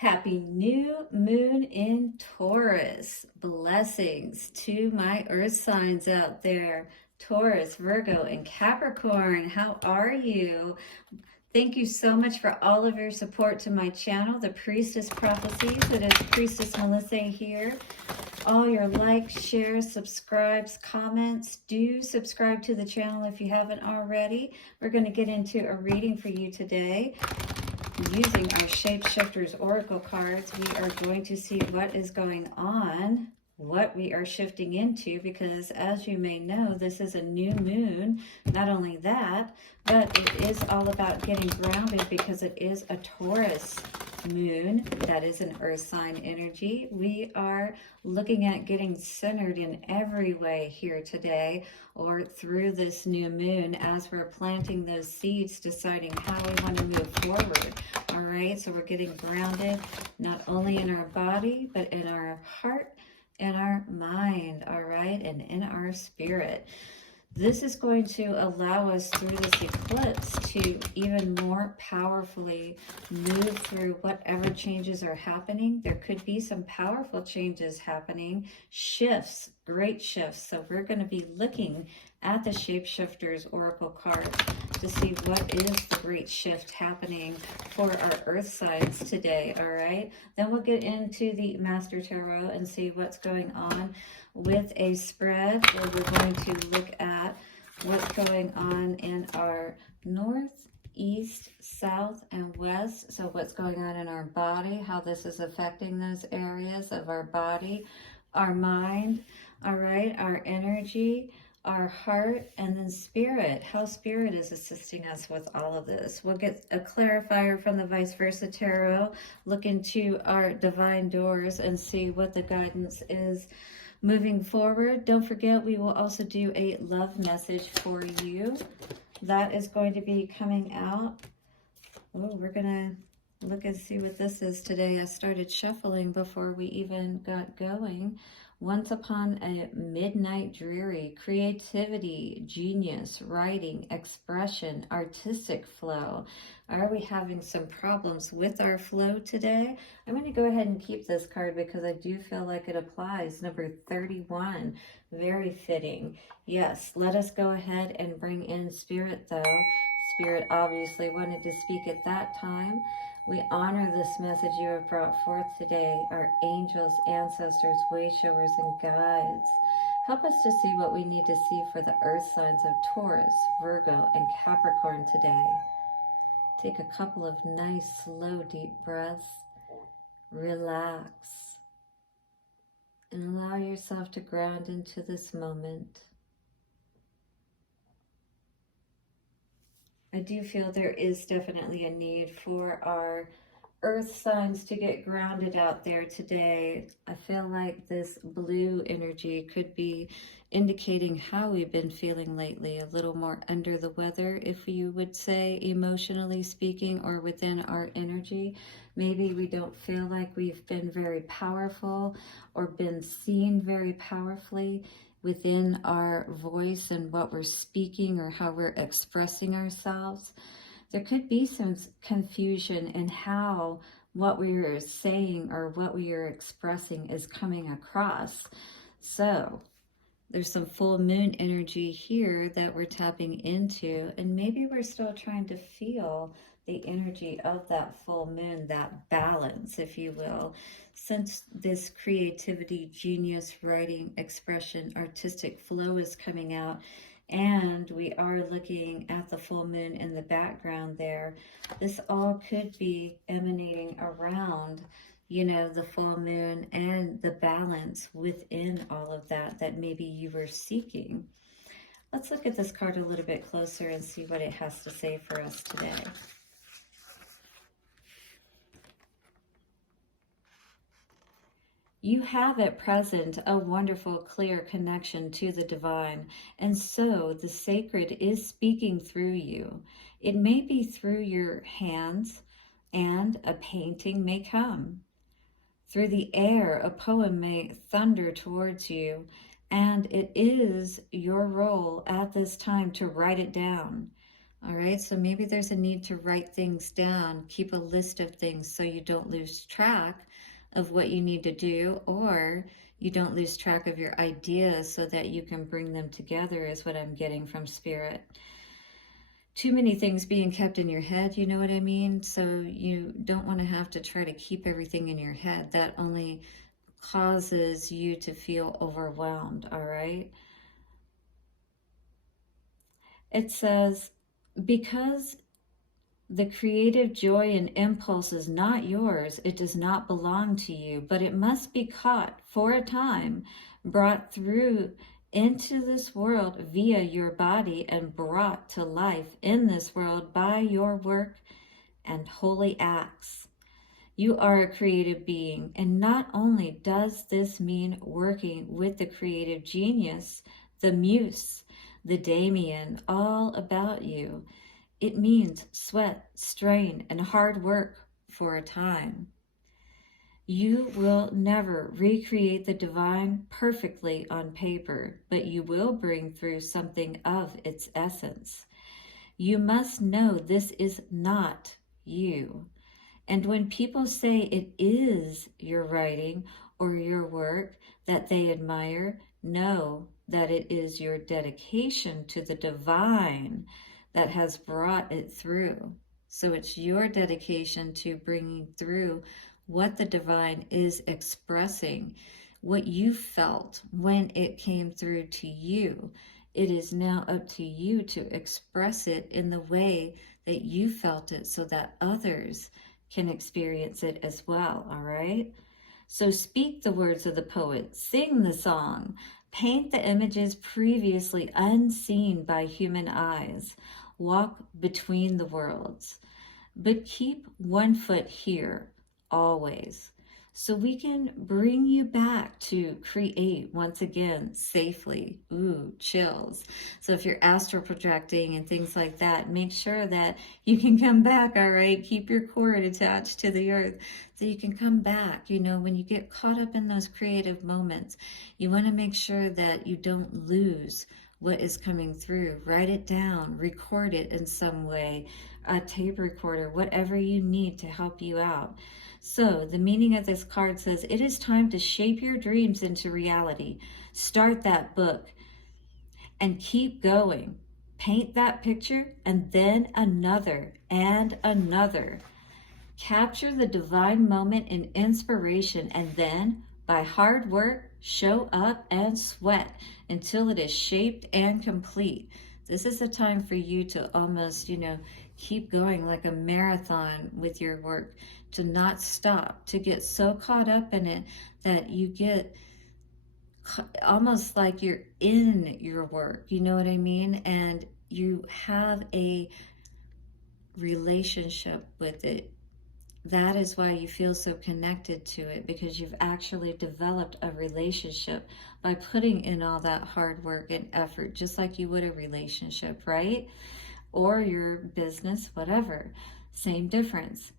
Happy new moon in Taurus. Blessings to my earth signs out there. Taurus, Virgo, and Capricorn. How are you? Thank you so much for all of your support to my channel, The Priestess Prophecies. It is Priestess Melissae here. All your likes, shares, subscribes, comments. Do subscribe to the channel if you haven't already. We're going to get into a reading for you today. Using our ShapeShifters Oracle cards, we are going to see what is going on, what we are shifting into, because as you may know, this is a new moon. Not only that, but it is all about getting grounded because it is a Taurus moon. That is an earth sign energy. We are looking at getting centered in every way here today, or through this new moon, as we're planting those seeds, deciding how we want to move forward. All right, so we're getting grounded not only in our body, but in our heart and our mind, all right, and in our spirit. This is going to allow us through this eclipse to even more powerfully move through whatever changes are happening. There could be some powerful changes happening, shifts, great shifts. So we're going to be looking at the ShapeShifters Oracle cards to see what is the great shift happening for our earth signs today, all right? Then we'll get into the Master Tarot and see what's going on with a spread where we're going to look at what's going on in our north, east, south, and west. So what's going on in our body, how this is affecting those areas of our body, our mind, all right, our energy, our heart, and then spirit, how spirit is assisting us with all of this. We'll get a clarifier from the Vice Versa Tarot, look into our divine doors and see what the guidance is moving forward. Don't forget, we will also do a love message for you. That is going to be coming out. Oh, we're going to look and see what this is today. I started shuffling before we even got going. Once upon a midnight dreary, creativity, genius, writing, expression, artistic flow. Are we having some problems with our flow today? I'm going to go ahead and keep this card because I do feel like it applies. Number 31, very fitting. Yes, let us go ahead and bring in Spirit though. Spirit obviously wanted to speak at that time. We honor this message you have brought forth today, our angels, ancestors, way showers, and guides. Help us to see what we need to see for the earth signs of Taurus, Virgo, and Capricorn today. Take a couple of nice, slow, deep breaths. Relax. And allow yourself to ground into this moment. I do feel there is definitely a need for our earth signs to get grounded out there today. I feel like this blue energy could be indicating how we've been feeling lately, a little more under the weather, if you would say, emotionally speaking, or within our energy. Maybe we don't feel like we've been very powerful or been seen very powerfully within our voice and what we're speaking or how we're expressing ourselves. There could be some confusion in how what we are saying or what we are expressing is coming across. So there's some full moon energy here that we're tapping into, and maybe we're still trying to feel the energy of that full moon, that balance, if you will. Since this creativity, genius, writing, expression, artistic flow is coming out, and we are looking at the full moon in the background there, this all could be emanating around, you know, the full moon and the balance within all of that that maybe you were seeking. Let's look at this card a little bit closer and see what it has to say for us today. You have at present a wonderful, clear connection to the divine, and so the sacred is speaking through you. It may be through your hands, and a painting may come. Through the air, a poem may thunder towards you, and it is your role at this time to write it down. All right, so maybe there's a need to write things down, keep a list of things so you don't lose track of what you need to do, or you don't lose track of your ideas so that you can bring them together, is what I'm getting from Spirit. Too many things being kept in your head, you know what I mean? So you don't want to have to try to keep everything in your head. That only causes you to feel overwhelmed, all right? It says, because the creative joy and impulse is not yours, it does not belong to you, but it must be caught for a time, brought through into this world via your body, and brought to life in this world by your work and holy acts. You are a creative being, and not only does this mean working with the creative genius, the muse, the daemon, all about you, it means sweat, strain, and hard work for a time. You will never recreate the divine perfectly on paper, but you will bring through something of its essence. You must know this is not you. And when people say it is your writing or your work that they admire, know that it is your dedication to the divine that has brought it through. So it's your dedication to bringing through what the divine is expressing, what you felt when it came through to you. It is now up to you to express it in the way that you felt it so that others can experience it as well, all right? So speak the words of the poet, sing the song, paint the images previously unseen by human eyes, walk between the worlds, but keep one foot here always, so we can bring you back to create once again safely. Ooh, chills. So if you're astral projecting and things like that, make sure that you can come back, all right? Keep your cord attached to the earth so you can come back. You know, when you get caught up in those creative moments, you want to make sure that you don't lose what is coming through. Write it down, record it in some way, a tape recorder, whatever you need to help you out. So the meaning of this card says, it is time to shape your dreams into reality. Start that book and keep going. Paint that picture and then another and another. Capture the divine moment in inspiration, and then by hard work, show up and sweat until it is shaped and complete. This is a time for you to almost, keep going like a marathon with your work, to not stop, to get so caught up in it that you get almost like you're in your work, you know what I mean? And you have a relationship with it. That is why you feel so connected to it, because you've actually developed a relationship by putting in all that hard work and effort, just like you would a relationship, right? Or your business, whatever. Same difference.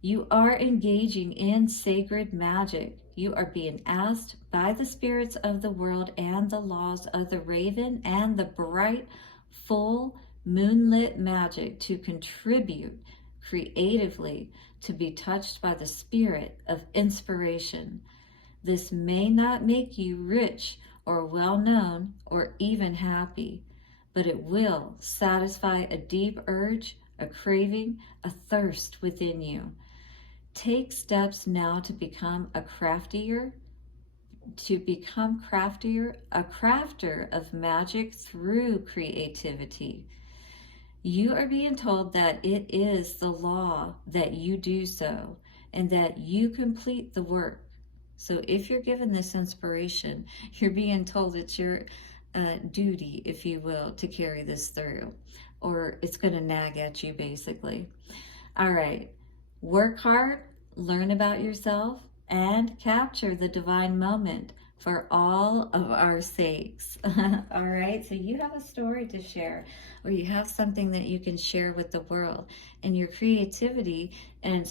You are engaging in sacred magic. You are being asked by the spirits of the world and the laws of the raven and the bright, full, moonlit magic to contribute creatively, to be touched by the spirit of inspiration. This may not make you rich or well known or even happy, but it will satisfy a deep urge, a craving, a thirst within you. Take steps now to become a crafter of magic through creativity. You are being told that it is the law that you do so and that you complete the work. So if you're given this inspiration, you're being told it's your duty, if you will, to carry this through, or it's going to nag at you basically. All right, work hard, learn about yourself, and capture the divine moment for all of our sakes. All right, so you have a story to share, or you have something that you can share with the world, and your creativity and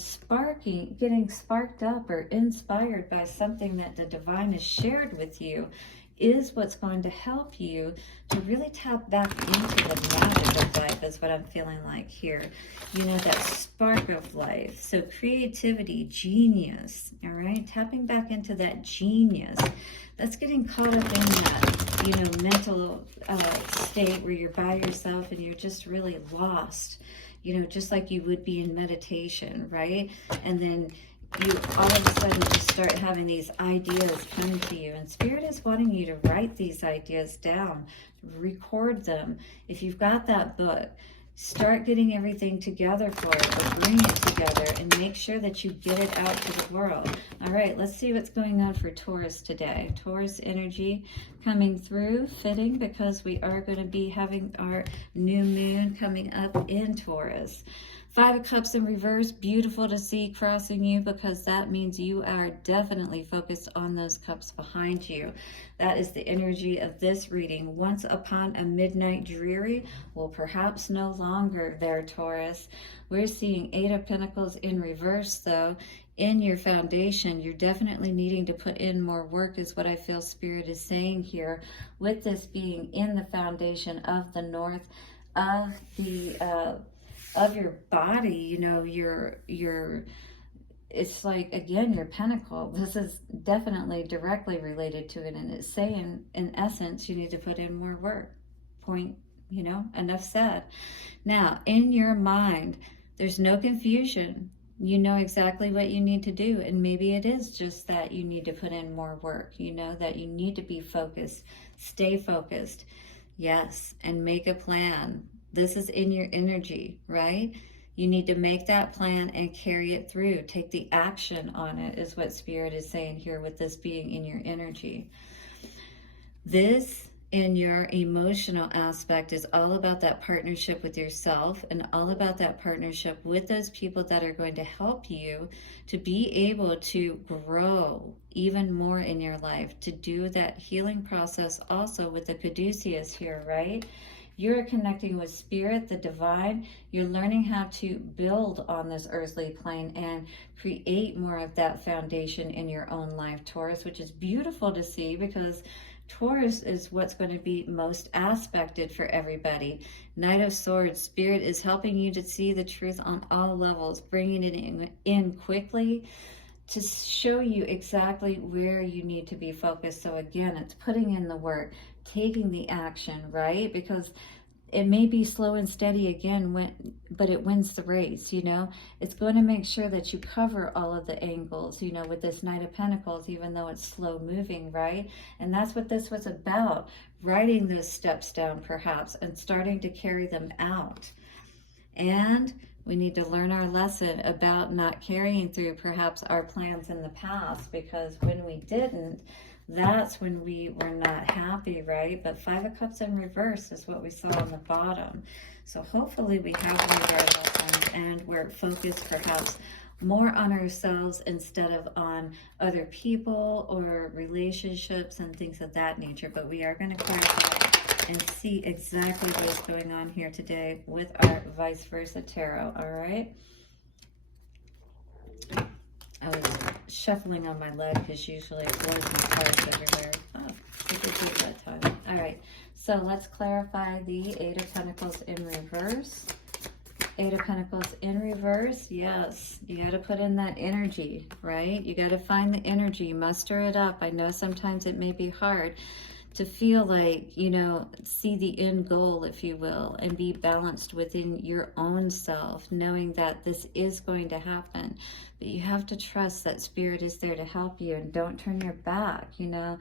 getting sparked up or inspired by something that the divine has shared with you is what's going to help you to really tap back into the magic of life, is what I'm feeling like here. You know, that spark of life. So creativity, genius, all right? Tapping back into that genius. That's getting caught up in that, you know, mental state where you're by yourself and you're just really lost, you know, just like you would be in meditation, right? And then you all of a sudden just start having these ideas come to you, and Spirit is wanting you to write these ideas down, record them. If you've got that book, start getting everything together for it, or bring it together and make sure that you get it out to the world. All right, let's see what's going on for Taurus today. Taurus energy coming through, fitting, because we are going to be having our new moon coming up in Taurus. 5 of Cups in reverse, beautiful to see crossing you, because that means you are definitely focused on those cups behind you. That is the energy of this reading. Once upon a midnight dreary, well, perhaps no longer there, Taurus. We're seeing 8 of Pentacles in reverse, though. In your foundation, you're definitely needing to put in more work, is what I feel Spirit is saying here, with this being in the foundation of the north, of the of your body, you know, it's like, again, your pentacle. This is definitely directly related to it, and it's saying, in essence, you need to put in more work. Point, you know, enough said. Now, in your mind, there's no confusion. You know exactly what you need to do, and maybe it is just that you need to put in more work, you know, that you need to be focused, stay focused, yes, and make a plan. This is in your energy, right? You need to make that plan and carry it through. Take the action on it, is what Spirit is saying here, with this being in your energy. This, in your emotional aspect, is all about that partnership with yourself, and all about that partnership with those people that are going to help you to be able to grow even more in your life, to do that healing process also with the caduceus here, right? You're connecting with Spirit, the divine. You're learning how to build on this earthly plane and create more of that foundation in your own life, Taurus, which is beautiful to see, because Taurus is what's going to be most aspected for everybody. Knight of Swords, Spirit is helping you to see the truth on all levels, bringing it in quickly to show you exactly where you need to be focused. So again, it's putting in the work, taking the action, right? Because it may be slow and steady again, but it wins the race, you know? It's going to make sure that you cover all of the angles, you know, with this Knight of Pentacles, even though it's slow moving, right? And that's what this was about, writing those steps down perhaps and starting to carry them out. And we need to learn our lesson about not carrying through perhaps our plans in the past, because when we didn't, that's when we were not happy, right? But 5 of Cups in reverse is what we saw on the bottom. So hopefully we have learned our lessons, and we're focused perhaps more on ourselves instead of on other people or relationships and things of that nature. But we are going to clarify and see exactly what's going on here today with our vice versa tarot, all right? I was shuffling on my leg because usually it blows my cards everywhere. Oh, super cute that time. All right, so let's clarify the 8 of Pentacles in reverse. 8 of Pentacles in reverse, yes. You got to put in that energy, right? You got to find the energy, muster it up. I know sometimes it may be hard to feel like, you know, see the end goal, if you will, and be balanced within your own self, knowing that this is going to happen. But you have to trust that Spirit is there to help you, and don't turn your back, you know,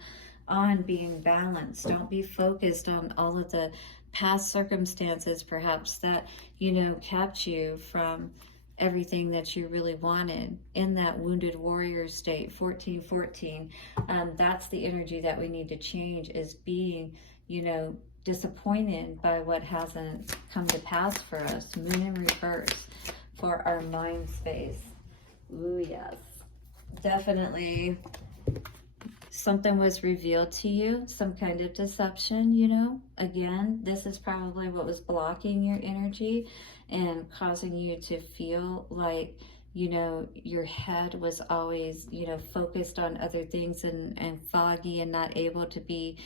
on being balanced. Don't be focused on all of the past circumstances, perhaps, that, you know, kept you from everything that you really wanted in that wounded warrior state. 1414, that's the energy that we need to change, is being, you know, disappointed by what hasn't come to pass for us. Moon in reverse for our mind space. Ooh, yes, definitely something was revealed to you, some kind of deception, you know. Again, this is probably what was blocking your energy and causing you to feel like you know, your head was always, you know, focused on other things and foggy and not able to be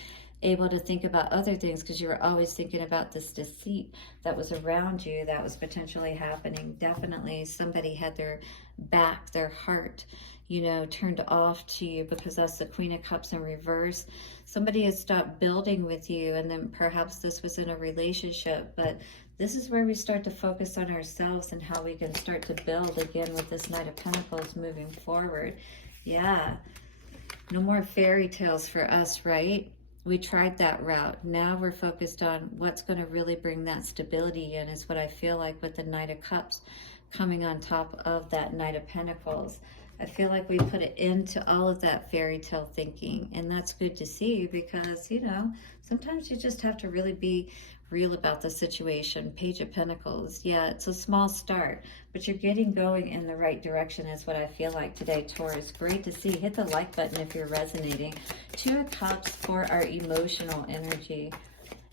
able to think about other things because you were always thinking about this deceit that was around you that was potentially happening. Definitely somebody had their back, their heart, you know, turned off to you because that's the Queen of Cups in reverse. Somebody had stopped building with you, and then perhaps this was in a relationship, but this is where we start to focus on ourselves and how we can start to build again with this Knight of Pentacles moving forward. Yeah, no more fairy tales for us, right? We tried that route. Now we're focused on what's going to really bring that stability in, is what I feel like with the Knight of Cups coming on top of that Knight of Pentacles. I feel like we put it into all of that fairy tale thinking, and that's good to see because, you know, sometimes you just have to really be real about the situation. Page of Pentacles, yeah, it's a small start, but you're getting going in the right direction is what I feel like today, Taurus. Great to see. Hit the like button if you're resonating. Two of Cups for our emotional energy.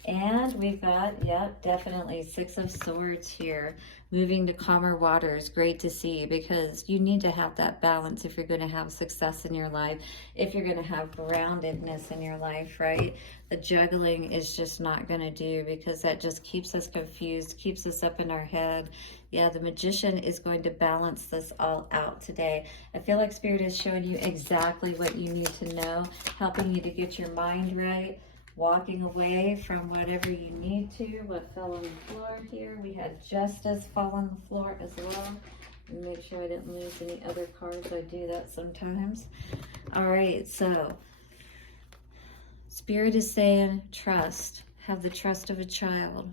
And we've got, yep, definitely Six of Swords here, moving to calmer waters. Great to see, because you need to have that balance if you're going to have success in your life, if you're going to have groundedness in your life, right? The juggling is just not going to do, because that just keeps us confused, keeps us up in our head. Yeah, the Magician is going to balance this all out today. I feel like Spirit is showing you exactly what you need to know, helping you to get your mind right, walking away from whatever you need to. What fell on the floor here? We had Justice fall on the floor as well. And make sure I didn't lose any other cards. I do that sometimes. All right, so Spirit is saying trust. Have the trust of a child.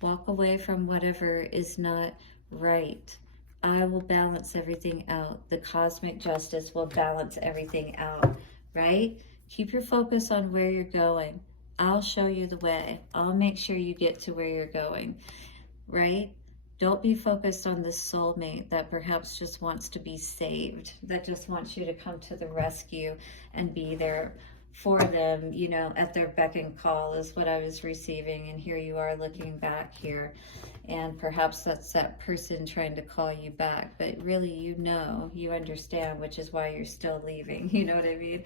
Walk away from whatever is not right. I will balance everything out. The cosmic justice will balance everything out, right? Keep your focus on where you're going. I'll show you the way. I'll make sure you get to where you're going, right? Don't be focused on this soulmate that perhaps just wants to be saved, that just wants you to come to the rescue and be there for them, you know, at their beck and call is what I was receiving. And here you are looking back here. And perhaps that's that person trying to call you back. But really, you know, you understand, which is why you're still leaving. You know what I mean?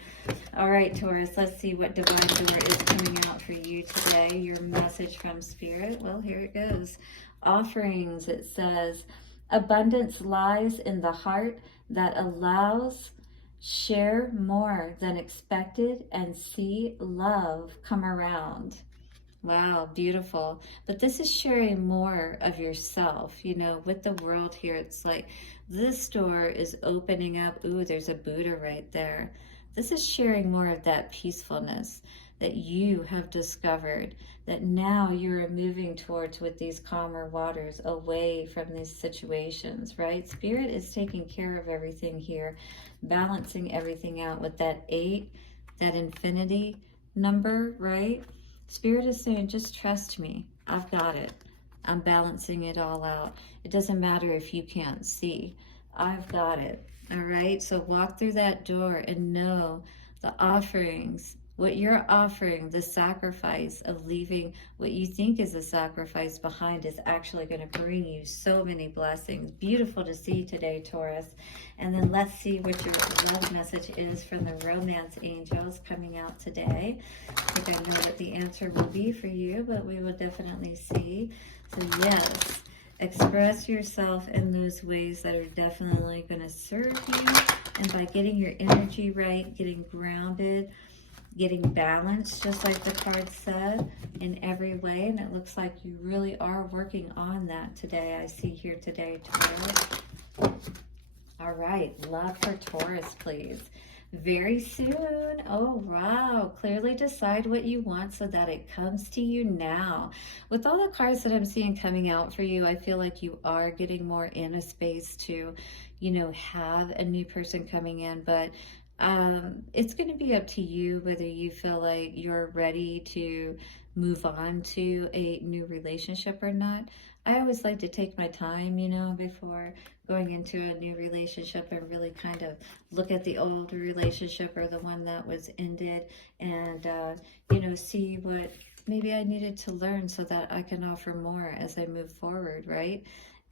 All right, Taurus, let's see what divine door is coming out for you today. Your message from Spirit. Well, here it goes. Offerings, it says, abundance lies in the heart that allows, share more than expected, and see love come around. Wow, beautiful. But this is sharing more of yourself, you know, with the world here. It's like this door is opening up. Ooh, there's a Buddha right there. This is sharing more of that peacefulness that you have discovered, that now you're moving towards with these calmer waters, away from these situations, right? Spirit is taking care of everything here, balancing everything out with that 8, that infinity number, right? Spirit is saying, just trust me. I've got it. I'm balancing it all out. It doesn't matter if you can't see. I've got it. All right? So walk through that door and know the offerings, what you're offering, the sacrifice of leaving what you think is a sacrifice behind is actually going to bring you so many blessings. Beautiful to see today, Taurus. And then let's see what your love message is from the romance angels coming out today. I think I know what the answer will be for you, but we will definitely see. So yes, express yourself in those ways that are definitely going to serve you. And by getting your energy right, getting grounded, getting balanced, just like the card said, in every way. And it looks like you really are working on that today. I see here today, Taurus. All right, love for Taurus, please. Very soon. Oh, wow. Clearly decide what you want so that it comes to you now. With all the cards that I'm seeing coming out for you, I feel like you are getting more in a space to, you know, have a new person coming in. But it's going to be up to you whether you feel like you're ready to move on to a new relationship or not. I always like to take my time, you know, before going into a new relationship and really kind of look at the old relationship or the one that was ended and, you know, see what maybe I needed to learn so that I can offer more as I move forward, right?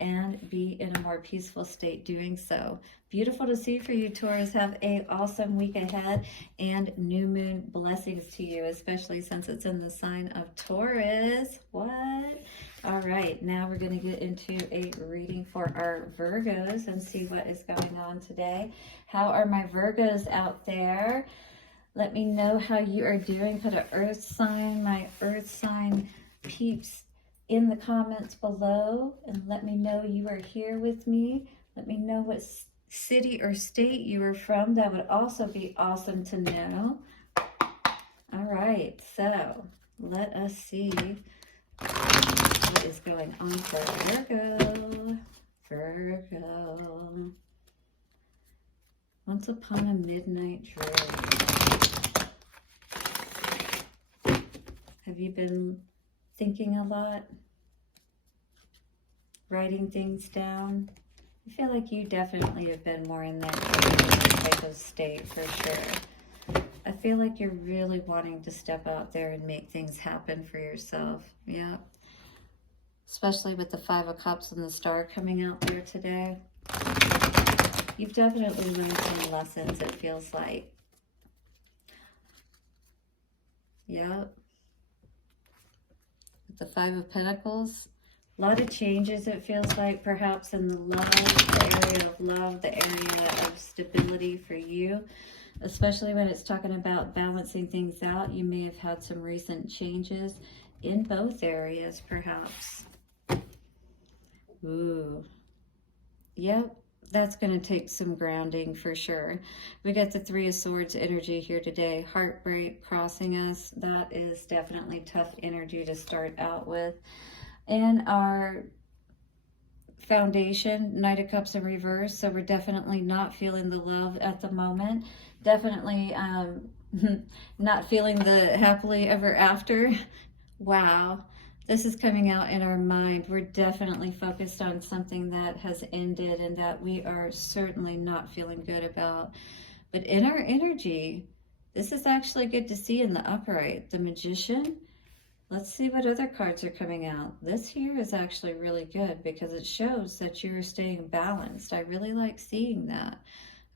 and be in a more peaceful state doing so. Beautiful to see for you, Taurus. Have an awesome week ahead, and new moon blessings to you, especially since it's in the sign of Taurus. What? All right, now we're going to get into a reading for our Virgos and see what is going on today. How are my Virgos out there? Let me know how you are doing. Put an earth sign, my earth sign peeps, in the comments below, and let me know you are here with me. Let me know what city or state you are from. That would also be awesome to know. All right, so let us see what is going on for Virgo. Virgo. Once upon a midnight dreary. Have you been thinking a lot? Writing things down? I feel like you definitely have been more in that type of state for sure. I feel like you're really wanting to step out there and make things happen for yourself. Yeah. Especially with the Five of Cups and the Star coming out there today. You've definitely learned some lessons, it feels like. Yeah. With the Five of Pentacles. A lot of changes, it feels like, perhaps in the love, the area of love, the area of stability for you. Especially when it's talking about balancing things out. You may have had some recent changes in both areas, perhaps. Ooh. Yep, that's going to take some grounding for sure. We got the Three of Swords energy here today. Heartbreak crossing us. That is definitely tough energy to start out with. And our foundation, Knight of Cups in reverse. So we're definitely not feeling the love at the moment. Definitely not feeling the happily ever after. Wow. This is coming out in our mind. We're definitely focused on something that has ended and that we are certainly not feeling good about. But in our energy, this is actually good to see in the upright. The Magician. Let's see what other cards are coming out. This here is actually really good because it shows that you're staying balanced. I really like seeing that.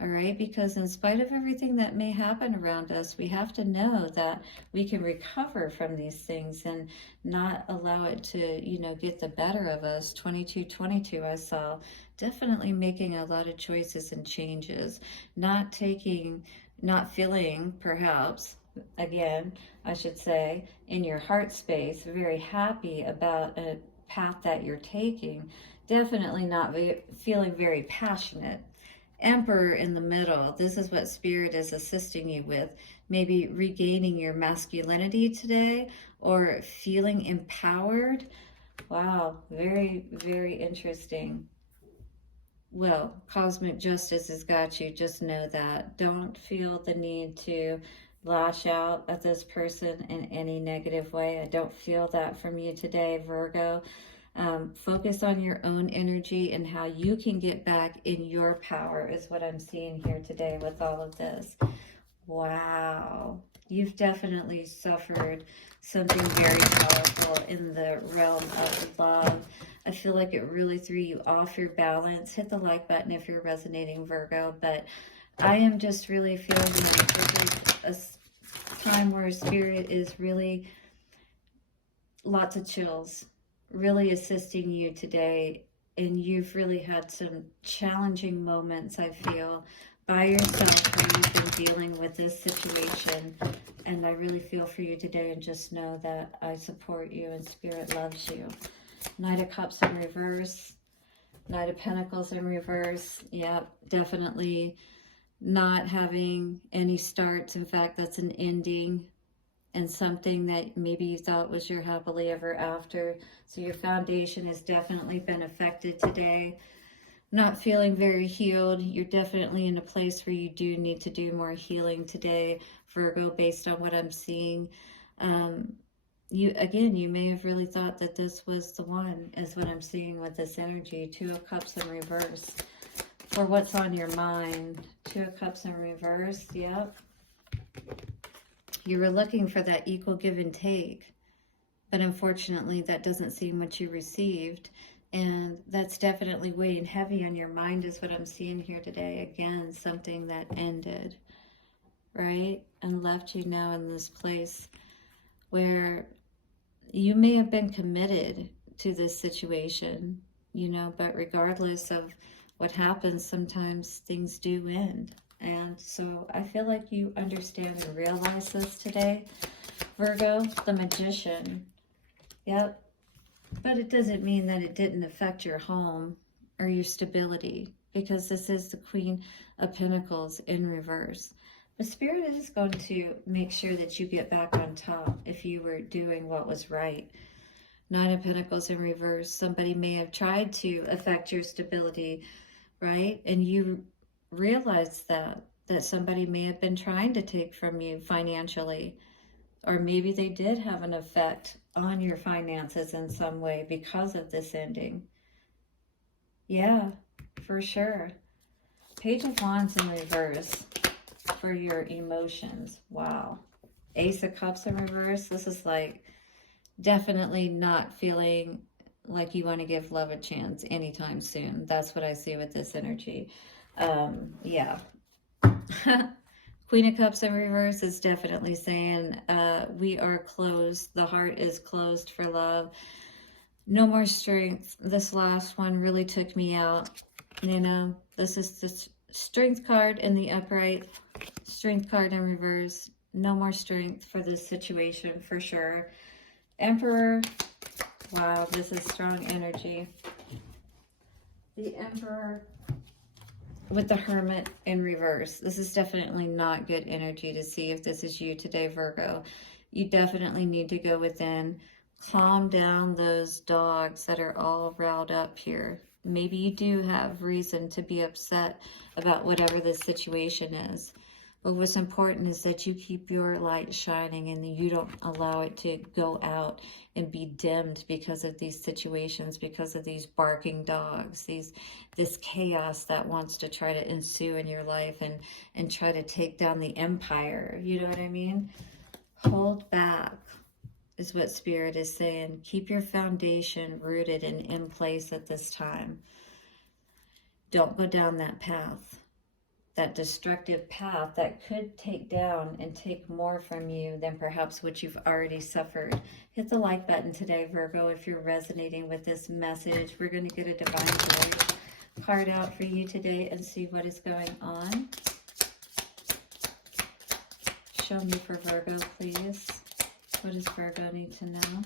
All right, because in spite of everything that may happen around us, we have to know that we can recover from these things and not allow it to, you know, get the better of us. 2222, I saw, definitely making a lot of choices and changes, not feeling, perhaps, again, I should say, in your heart space, very happy about a path that you're taking, definitely not feeling very passionate. Emperor in the middle. This is what Spirit is assisting you with. Maybe regaining your masculinity today or feeling empowered. Wow, very, very interesting. Well, cosmic justice has got you. Just know that. Don't feel the need to lash out at this person in any negative way. I don't feel that from you today, Virgo. Focus on your own energy and how you can get back in your power is what I'm seeing here today with all of this. Wow. You've definitely suffered something very powerful in the realm of love. I feel like it really threw you off your balance. Hit the like button if you're resonating, Virgo. But I am just really feeling like this is a time where Spirit is really lots of chills, really assisting you today. And you've really had some challenging moments, I feel, by yourself where you've been dealing with this situation. And I really feel for you today and just know that I support you and Spirit loves you. Knight of Cups in reverse. Knight of Pentacles in reverse. Yep, definitely not having any starts. In fact, that's an ending. And something that maybe you thought was your happily ever after. So your foundation has definitely been affected today. Not feeling very healed. You're definitely in a place where you do need to do more healing today, Virgo, based on what I'm seeing. You may have really thought that this was the one, is what I'm seeing with this energy. Two of Cups in reverse. For what's on your mind. Two of Cups in reverse. Yep. You were looking for that equal give and take, but unfortunately that doesn't seem what you received. And that's definitely weighing heavy on your mind is what I'm seeing here today. Again, something that ended, right? And left you now in this place where you may have been committed to this situation, you know, but regardless of what happens, sometimes things do end. And so I feel like you understand and realize this today, Virgo, the Magician. Yep. But it doesn't mean that it didn't affect your home or your stability, because this is the Queen of Pentacles in reverse. The Spirit is going to make sure that you get back on top if you were doing what was right. Nine of Pentacles in reverse. Somebody may have tried to affect your stability, right? And you realize that somebody may have been trying to take from you financially, or maybe they did have an effect on your finances in some way because of this ending. Yeah, for sure. Page of Wands in reverse for your emotions. Wow. Ace of Cups in reverse. This is like definitely not feeling like you want to give love a chance anytime soon. That's what I see with this energy. Yeah. Queen of Cups in reverse is definitely saying we are closed. The heart is closed for love. No more strength. This last one really took me out. You know, this is the Strength card in the upright, Strength card in reverse. No more strength for this situation for sure. Emperor. Wow, this is strong energy. The Emperor with the Hermit in reverse. This is definitely not good energy to see if this is you today, Virgo. You definitely need to go within, calm down those dogs that are all riled up here. Maybe you do have reason to be upset about whatever the situation is. But what's important is that you keep your light shining and you don't allow it to go out and be dimmed because of these situations, because of these barking dogs, this chaos that wants to try to ensue in your life and try to take down the empire. You know what I mean? Hold back is what Spirit is saying. Keep your foundation rooted and in place at this time. Don't go down that path. That destructive path that could take down and take more from you than perhaps what you've already suffered. Hit the like button today, Virgo, if you're resonating with this message. We're going to get a Divine Voice card out for you today and see what is going on. Show me for Virgo, please. What does Virgo need to know?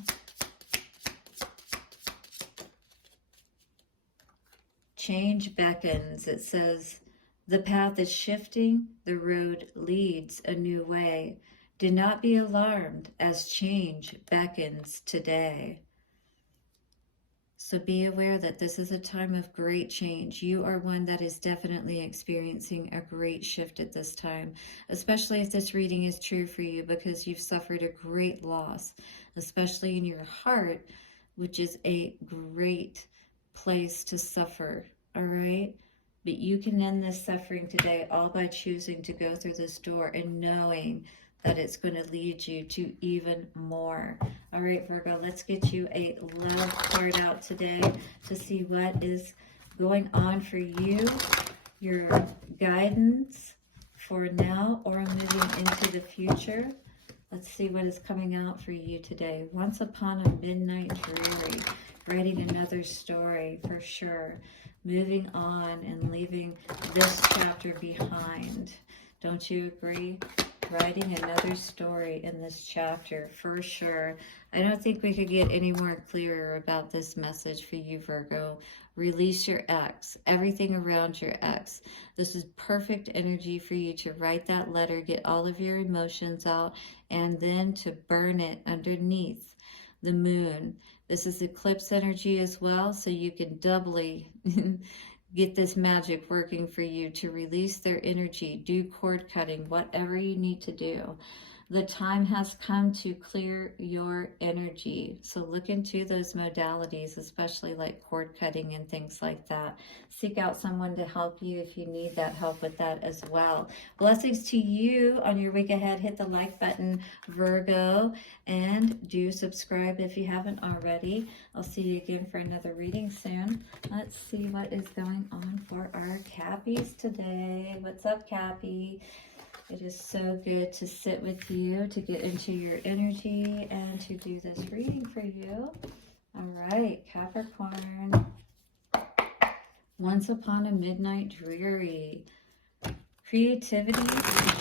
Change beckons. It says, the path is shifting, the road leads a new way. Do not be alarmed as change beckons today. So be aware that this is a time of great change. You are one that is definitely experiencing a great shift at this time, especially if this reading is true for you, because you've suffered a great loss, especially in your heart, which is a great place to suffer, all right? But you can end this suffering today all by choosing to go through this door and knowing that it's going to lead you to even more. All right, Virgo, let's get you a love card out today to see what is going on for you, your guidance for now or moving into the future. Let's see what is coming out for you today. Once upon a midnight dreary, writing another story for sure. Moving on and leaving this chapter behind. Don't you agree? Writing another story in this chapter for sure. I don't think we could get any more clearer about this message for you, Virgo. Release your ex, everything around your ex. This is perfect energy for you to write that letter, get all of your emotions out, and then to burn it underneath the moon. This is eclipse energy as well, so you can doubly get this magic working for you to release their energy, do cord cutting, whatever you need to do. The time has come to clear your energy. So look into those modalities, especially like cord cutting and things like that. Seek out someone to help you if you need that help with that as well. Blessings to you on your week ahead. Hit the like button, Virgo, and do subscribe if you haven't already. I'll see you again for another reading soon. Let's see what is going on for our Cappies today. What's up, Cappy? It is so good to sit with you, to get into your energy, and to do this reading for you. All right, Capricorn. Once upon a midnight dreary. Creativity,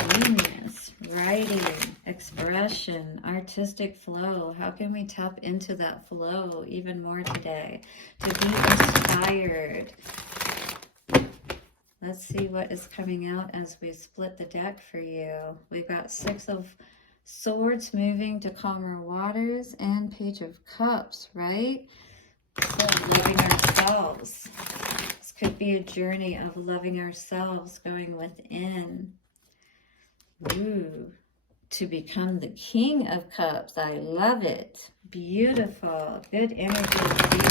genius, writing, expression, artistic flow. How can we tap into that flow even more today? To be inspired. Let's see what is coming out as we split the deck for you. We've got Six of Swords moving to calmer waters and Page of Cups, right? So loving ourselves. This could be a journey of loving ourselves, going within. Ooh, to become the King of Cups. I love it. Beautiful. Good energy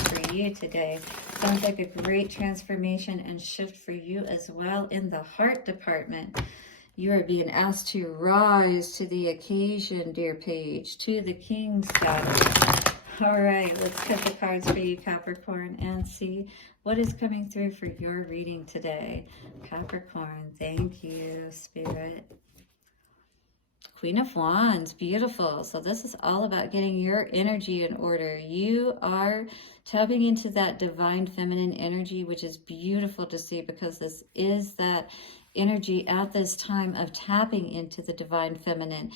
for you today. Sounds like a great transformation and shift for you as well in the heart department. You are being asked to rise to the occasion, dear Page, to the King status. All right, let's cut the cards for you, Capricorn, and see what is coming through for your reading today. Capricorn, thank you, Spirit. Queen of Wands, beautiful. So this is all about getting your energy in order. You are tapping into that divine feminine energy, which is beautiful to see because this is that energy at this time of tapping into the divine feminine.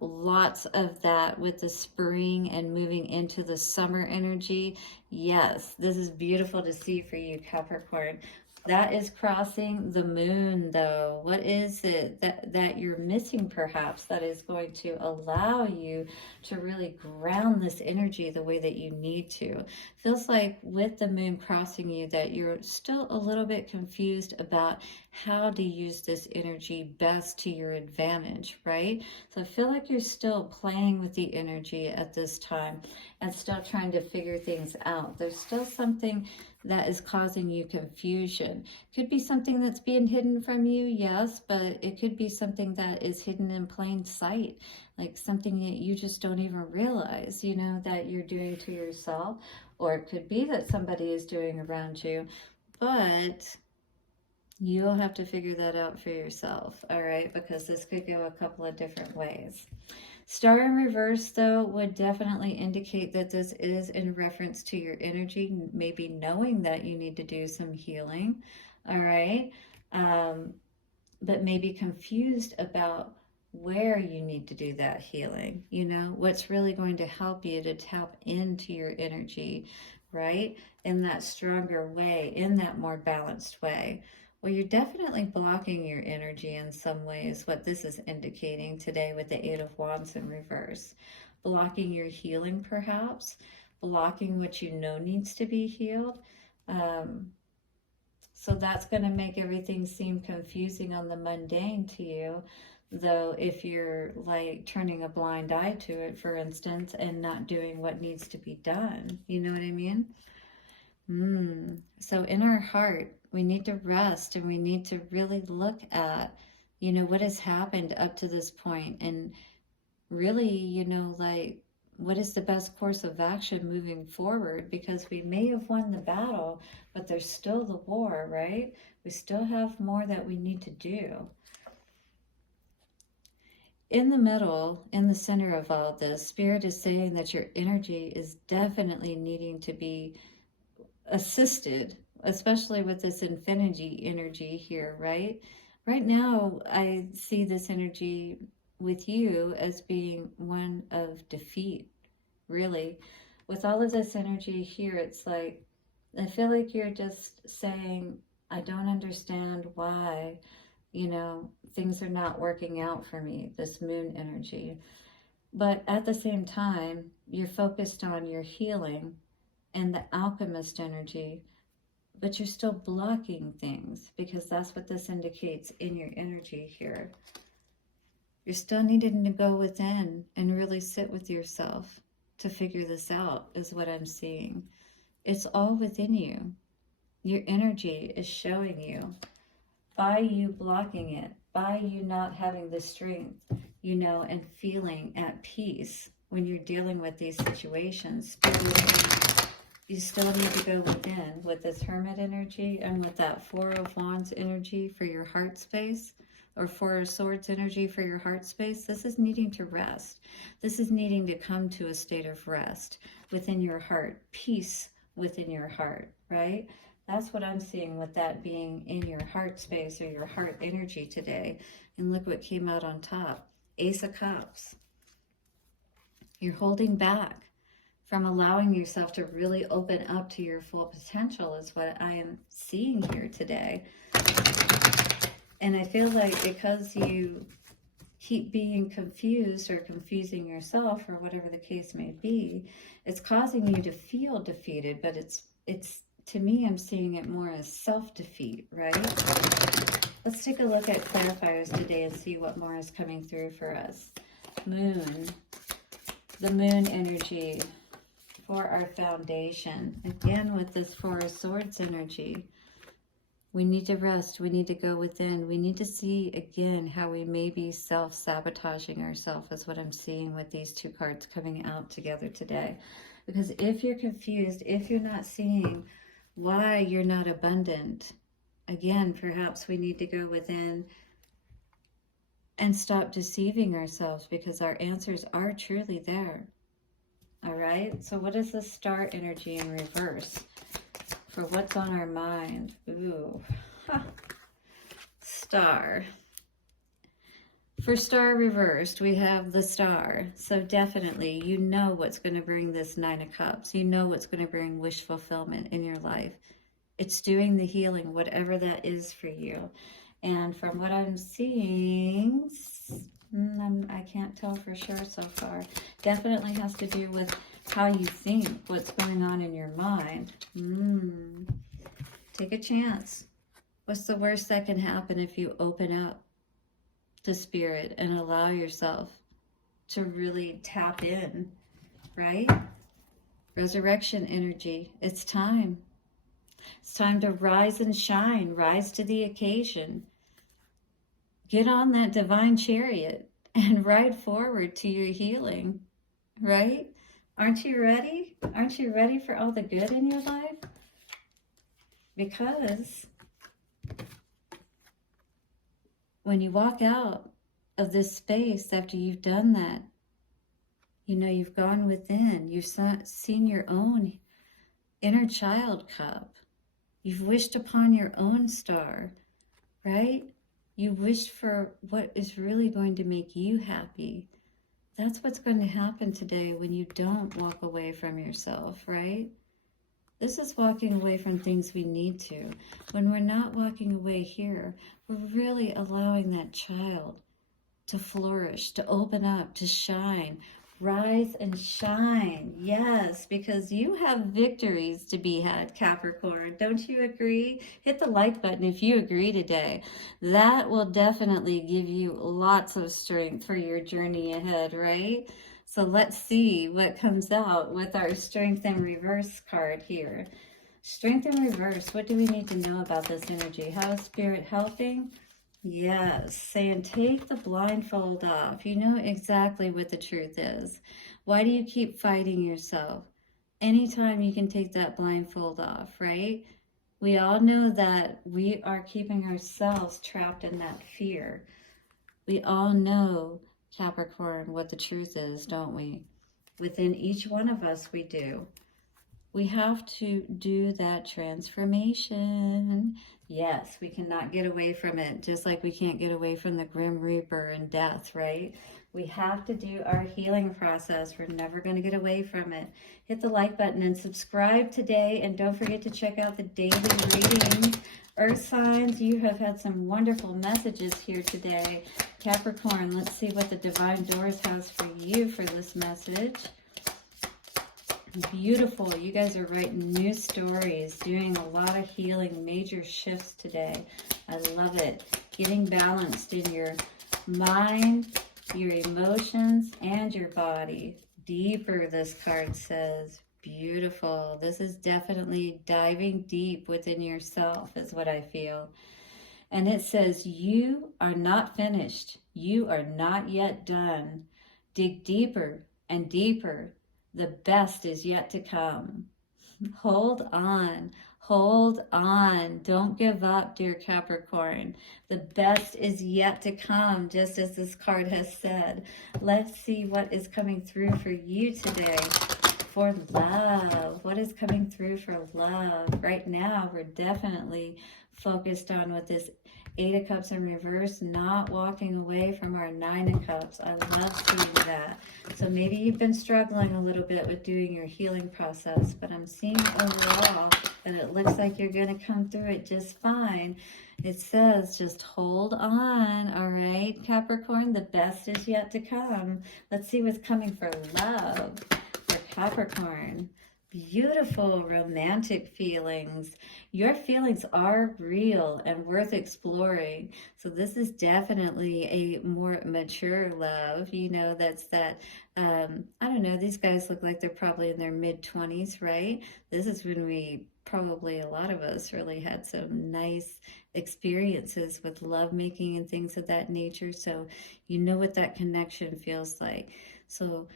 Lots of that with the spring and moving into the summer energy. Yes, this is beautiful to see for you, Capricorn. That is crossing the moon, though. What is it that you're missing, perhaps, that is going to allow you to really ground this energy the way that you need to? Feels like with the moon crossing you that you're still a little bit confused about how to use this energy best to your advantage, right? So I feel like you're still playing with the energy at this time and still trying to figure things out. There's still something that is causing you confusion. Could be something that's being hidden from you, yes, but it could be something that is hidden in plain sight, like something that you just don't even realize, you know, that you're doing to yourself, or it could be that somebody is doing around you, but you'll have to figure that out for yourself, all right, because this could go a couple of different ways. Star in reverse, though, would definitely indicate that this is in reference to your energy, maybe knowing that you need to do some healing, all right? But maybe confused about where you need to do that healing, you know, what's really going to help you to tap into your energy, right? In that stronger way, in that more balanced way. Well, you're definitely blocking your energy in some ways, what this is indicating today with the Eight of Wands in reverse. Blocking your healing, perhaps. Blocking what you know needs to be healed. So that's going to make everything seem confusing on the mundane to you. Though if you're like turning a blind eye to it, for instance, and not doing what needs to be done. You know what I mean? So in our heart, we need to rest and we need to really look at, you know, what has happened up to this point and really, you know, like what is the best course of action moving forward? Because we may have won the battle, but there's still the war, right? We still have more that we need to do. In the middle, in the center of all this, Spirit is saying that your energy is definitely needing to be assisted, especially with this infinity energy here, right? Right now, I see this energy with you as being one of defeat, really. With all of this energy here, it's like, I feel like you're just saying, I don't understand why, you know, things are not working out for me, this moon energy. But at the same time, you're focused on your healing and the alchemist energy, but you're still blocking things because that's what this indicates in your energy here. You're still needing to go within and really sit with yourself to figure this out, is what I'm seeing. It's all within you. Your energy is showing you. By you blocking it, by you not having the strength, you know, and feeling at peace when you're dealing with these situations, you still need to go within with this Hermit energy and with that Four of Wands energy for your heart space, or Four of Swords energy for your heart space. This is needing to rest. This is needing to come to a state of rest within your heart, peace within your heart, right? That's what I'm seeing with that being in your heart space or your heart energy today. And look what came out on top. Ace of Cups. You're holding back from allowing yourself to really open up to your full potential is what I am seeing here today. And I feel like because you keep being confused or confusing yourself or whatever the case may be, it's causing you to feel defeated, but it's to me, I'm seeing it more as self-defeat, right? Let's take a look at clarifiers today and see what more is coming through for us. Moon. The moon energy for our foundation. Again, with this Four of Swords energy. We need to rest. We need to go within. We need to see, again, how we may be self-sabotaging ourselves is what I'm seeing with these two cards coming out together today. Because if you're confused, if you're not seeing why you're not abundant, again, perhaps we need to go within and stop deceiving ourselves, because our answers are truly there. All right, so what is the Star energy in reverse for what's on our mind? Ooh, Star. For Star reversed, we have the Star. So definitely, you know what's going to bring this Nine of Cups. You know what's going to bring wish fulfillment in your life. It's doing the healing, whatever that is for you. And from what I'm seeing, I can't tell for sure so far. Definitely has to do with how you think, what's going on in your mind. Take a chance. What's the worst that can happen if you open up to spirit and allow yourself to really tap in, right? Resurrection energy. It's time. It's time to rise and shine. Rise to the occasion. Get on that divine chariot and ride forward to your healing, right? Aren't you ready? Aren't you ready for all the good in your life? Because when you walk out of this space after you've done that, you know, you've gone within, you've seen your own inner child cup. You've wished upon your own star, right? You wished for what is really going to make you happy. That's what's going to happen today when you don't walk away from yourself, right? This is walking away from things we need to. When we're not walking away here, we're really allowing that child to flourish, to open up, to shine. Rise and shine. Yes, because you have victories to be had, Capricorn. Don't you agree? Hit the like button if you agree today. That will definitely give you lots of strength for your journey ahead, right? So let's see what comes out with our Strength in Reverse card here. Strength in Reverse, what do we need to know about this energy? How is Spirit helping? Yes, saying take the blindfold off. You know exactly what the truth is. Why do you keep fighting yourself? Anytime you can take that blindfold off, right? We all know that we are keeping ourselves trapped in that fear. We all know, Capricorn, what the truth is, don't we? Within each one of us, we do. We have to do that transformation. Yes, we cannot get away from it, just like we can't get away from the Grim Reaper and death, right? We have to do our healing process. We're never going to get away from it. Hit the like button and subscribe today. And don't forget to check out the daily readings. Earth signs, you have had some wonderful messages here today. Capricorn, let's see what the Divine Doors has for you for this message. Beautiful. You guys are writing new stories, doing a lot of healing, major shifts today. I love it. Getting balanced in your mind, your emotions, and your body. Deeper, this card says. Beautiful. This is definitely diving deep within yourself is what I feel. And it says, you are not finished. You are not yet done. Dig deeper and deeper. The best is yet to come. Hold on. Hold on. Don't give up, dear Capricorn. The best is yet to come, just as this card has said. Let's see what is coming through for you today. For love. What is coming through for love? Right now, we're definitely focused on with this Eight of Cups in reverse, not walking away from our Nine of Cups. I love seeing that. So maybe you've been struggling a little bit with doing your healing process, but I'm seeing overall that it looks like you're going to come through it just fine. It says just hold on, all right, Capricorn? The best is yet to come. Let's see what's coming for love for Capricorn. Beautiful romantic feelings. Your feelings are real and worth exploring. So this is definitely a more mature love. You know, that's that, I don't know, these guys look like they're probably in their mid-20s, right? This is when we probably, a lot of us really had some nice experiences with lovemaking and things of that nature. So you know what that connection feels like. So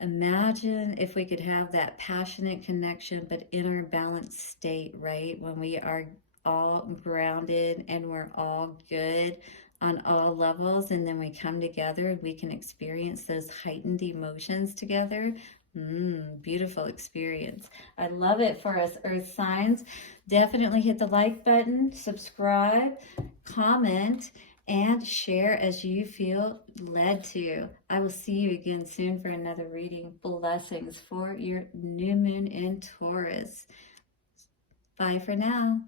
imagine if we could have that passionate connection, but in our balanced state, right? When we are all grounded and we're all good on all levels, and then we come together and we can experience those heightened emotions together. Beautiful experience. I love it for us earth signs. Definitely hit the like button, subscribe, comment, and share as you feel led to. I will see you again soon for another reading. Blessings for your new moon in Taurus. Bye for now.